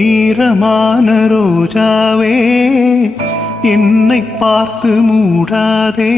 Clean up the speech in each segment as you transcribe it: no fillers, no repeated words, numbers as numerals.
ஈரமான ரோஜாவே என்னை பார்த்து மூடாதே.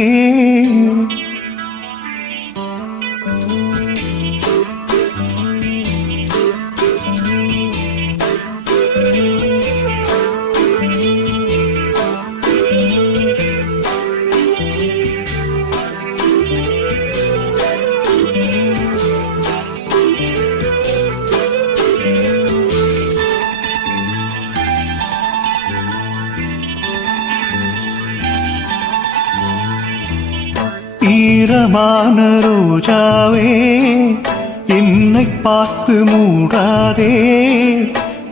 ஈரமான ரோஜாவே என்னை பார்த்து மூடாதே.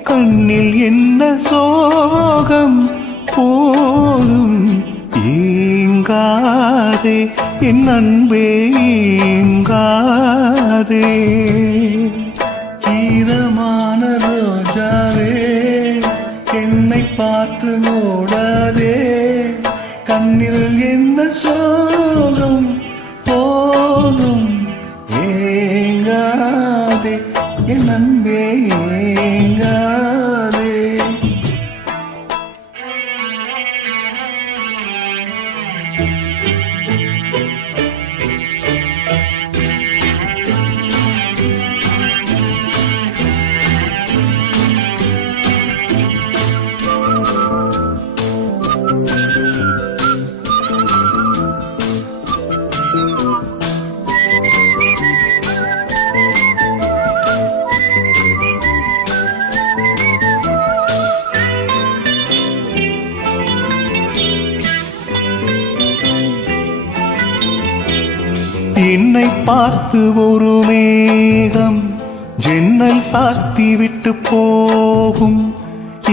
கண்ணில் என்ன சோகம் போதும் ஏங்காதே என் அன்பே ஏங்காதே. ஈரமான ரோஜாவே என்னை பார்த்து மூடாதே. கண்ணில் என்ன சோகம் போதும் ஏங்காதே என் அன்பே ஏங்காதே. என்னை பார்த்து ஒரு மேகம் ஜன்னல் சாத்தி விட்டு போகும்.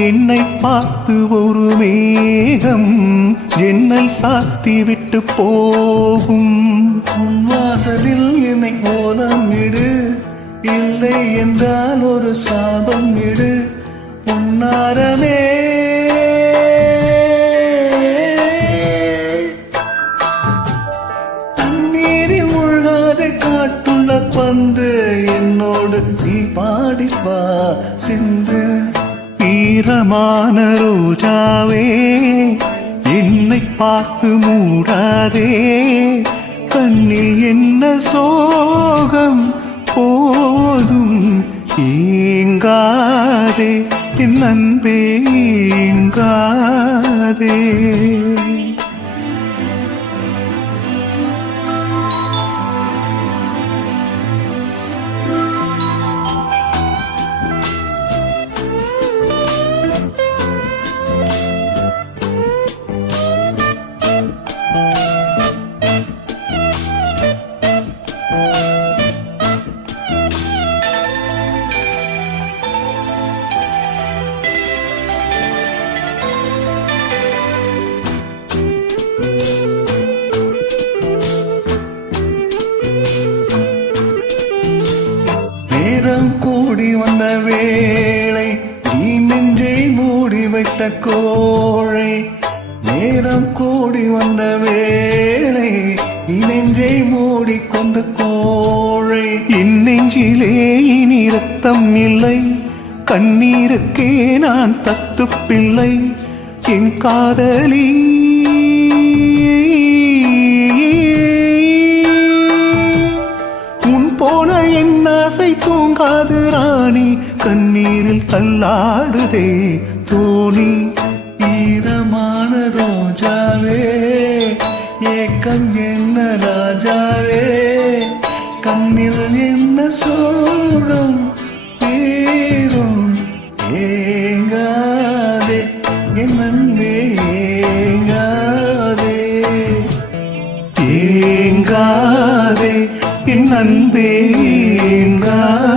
என்னை பார்த்து ஒரு மேகம் ஜன்னல் சாத்தி விட்டு போகும். வாசலில் என்னை கோலம் இடு, இல்லை என்றால் ஒரு சாபம் இடு. பொன்னாரமே காட்டுள்ள பந்து என்னோடு நீ பாடிப்பா சிந்து. ஈரமான ரோஜாவே என்னை பார்த்து மூடாதே. கண்ணில் என்ன சோகம் போதும் ஏங்காதே என் அன்பே ஏங்காதே. நேரம் கூடி வந்த வேளை நீ நெஞ்சை மூடி வைத்த கோழை. நேரம் கூடி வந்த வேளை நீ நெஞ்சை மூடி கொண்ட கோழை. என் நெஞ்சிலே இனி ரத்தம் இல்லை, கண்ணீருக்கே நான் தத்து பிள்ளை. என் காதலி போல என் ஆசை தூங்காது ராணி. கண்ணீரில் தள்ளாடுதே தோணி. ஈரமான ரோஜாவே ஏக்கம் என்ன ராஜாவே. கண்ணில் என்ன சோகம் பேரும் ஏங்காதே என் அன்பே ஏங்காதே. ஏங்காதே என் அன்பே ஏங்காதே.